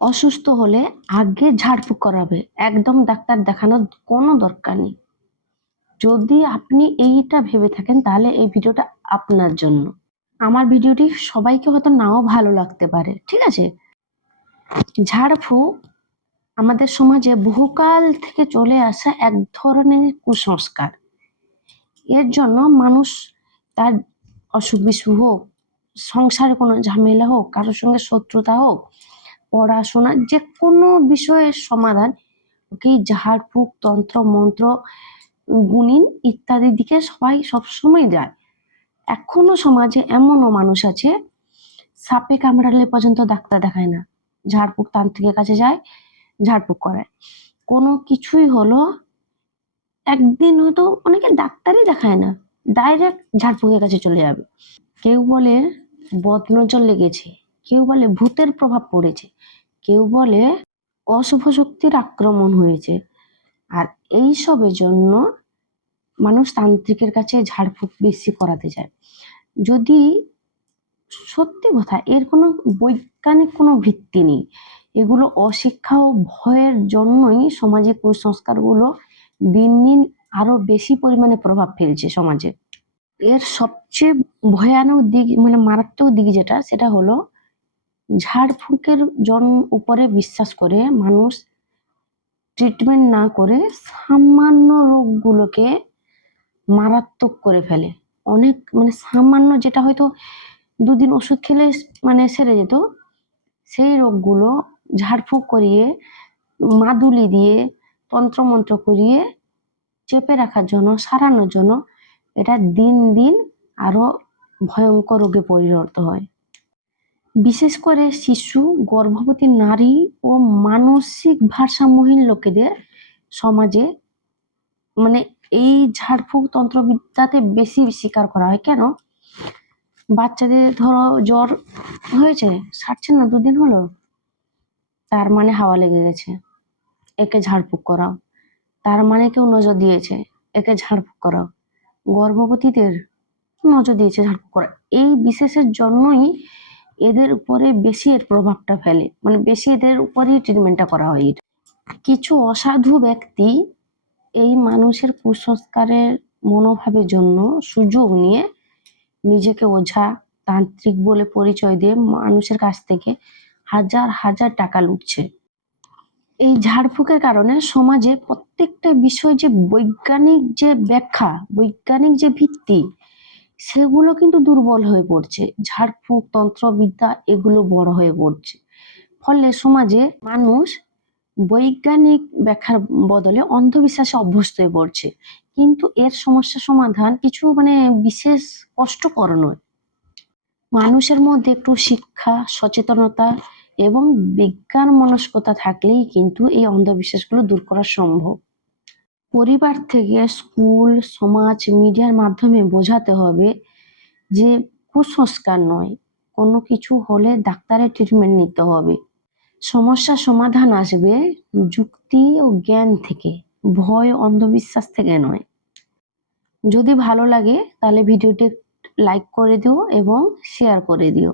অসুস্থ হলে আগে ঝাড়ফুঁক করাবে, একদম ডাক্তার দেখানোর কোনো দরকার নেই। যদি আপনি এইটা ভেবে থাকেন তাহলে এই ভিডিওটা আপনার জন্য। আমার ভিডিওটি সবাইকে হয়তো নাও ভালো লাগতে পারে, ঠিক আছে? ঝাড়ফুঁক আমাদের সমাজে বহুকাল থেকে চলে আসা এক ধরনের কুসংস্কার। এর জন্য মানুষ তার অসুখ বিসুখ হোক, সংসারে কোনো ঝামেলা হোক, কারোর সঙ্গে শত্রুতা হোক, পড়াশোনা যে কোনো বিষয়ের সমাধান ওকে ঝাড়ফুঁক, তন্ত্র মন্ত্র, গুণিন ইত্যাদির দিকে সবাই সবসময় যায়। এখনো সমাজে এমনও মানুষ আছে সাপে কামড়ালে পর্যন্ত ডাক্তার দেখায় না, ঝাড়ফুঁক তান্ত্রিকের কাছে যায়, ঝাড়ফুঁক করায়। কোনো কিছুই হলো একদিন হয়তো অনেকে ডাক্তারই দেখায় না, ডাইরেক্ট ঝাড়ফুঁকের কাছে চলে যাবে। কেউ বলে বদনজর লেগেছে, কেউ বলে ভূতের প্রভাব পড়েছে, কেউ বলে অশুভ শক্তির আক্রমণ হয়েছে। আর এইসবের জন্য মানুষ তান্ত্রিকের কাছে ঝাড়ফুঁক বেশি করাতে যায়। যদি সত্যি কথা, এর কোনো বৈজ্ঞানিক কোনো ভিত্তি নেই। এগুলো অশিক্ষা ও ভয়ের জন্যই সমাজে কুসংস্কারগুলো দিন দিন আরো বেশি পরিমাণে প্রভাব ফেলছে সমাজে। এর সবচেয়ে ভয়ানক দিক, মানে মারাত্মক দিক যেটা, সেটা হলো ঝাড়ফুঁকের উপরে বিশ্বাস করে মানুষ ট্রিটমেন্ট না করে সামান্য রোগগুলোকে মারাত্মক করে ফেলে। অনেক মানে সামান্য যেটা হয়তো দুদিন ওষুধ খেলে মানে সেরে যেত, সেই রোগগুলো ঝাড়ফুঁক করিয়ে, মাদুলি দিয়ে, তন্ত্রমন্ত্র করিয়ে চেপে রাখার জন্য, সারানোর জন্য এটা দিন দিন আরো ভয়ঙ্কর রোগে পরিণত হয়। বিশেষ করে শিশু, গর্ভবতী নারী ও মানসিক ভারসাম্যহীন লোকেদের সমাজে মানে এই ঝাড়ফুঁক তন্ত্রবিদ্যাতে বেশি স্বীকার করা হয়। কেন? বাচ্চাদের ধরো জ্বর হয়েছে, সারছে না, দুদিন হলো, তার মানে হাওয়া লেগে গেছে, একে ঝাড়ফুঁক করাও। তার মানে কেউ নজর দিয়েছে, একে ঝাড়ফুঁক করাও। গর্ভবতীদের নজর দিয়েছে, ঝাড়ফুঁক করা। এই বিশেষের জন্যই এদের উপরে বেশি এর প্রভাবটা ফেলে, মানে বেশি এদের উপরেই ট্রিটমেন্টটা করা হয়। কিছু অসাধু ব্যক্তি এই মানুষের কুসংস্কারের মনোভাবের জন্য সুযোগ নিয়ে নিজেকে ওঝা, তান্ত্রিক বলে পরিচয় দিয়ে মানুষের কাছ থেকে হাজার হাজার টাকা লুটছে। এই ঝাড়ফুঁকের কারণে সমাজে প্রত্যেকটা বিষয় যে বৈজ্ঞানিক যে ব্যাখ্যা, বৈজ্ঞানিক যে ভিত্তি, সেগুলো কিন্তু দুর্বল হয়ে পড়ছে। ঝাড়ফুঁক, তন্ত্রবিদ্যা এগুলো বড় হয়ে পড়ছে। ফলে সমাজে মানুষ বৈজ্ঞানিক ব্যাখ্যার বদলে অন্ধবিশ্বাসে অভ্যস্ত হয়ে পড়ছে। কিন্তু এর সমস্যা সমাধান কিছু মানে বিশেষ কষ্টকর নয়। মানুষের মধ্যে একটু শিক্ষা, সচেতনতা এবং বিজ্ঞান মনস্কতা থাকলেই কিন্তু এই অন্ধবিশ্বাসগুলো দূর করা সম্ভব। পরিবার থেকে, স্কুল, সমাজ, মিডিয়ার মাধ্যমে বোঝাতে হবে যে কুসংস্কার নয়, কোনো কিছু হলে ডাক্তারের ট্রিটমেন্ট নিতে হবে। সমস্যার সমাধান আসবে যুক্তি ও জ্ঞান থেকে, ভয়, অন্ধবিশ্বাস থেকে নয়। যদি ভালো লাগে তাহলে ভিডিওটি লাইক করে দিও এবং শেয়ার করে দিও।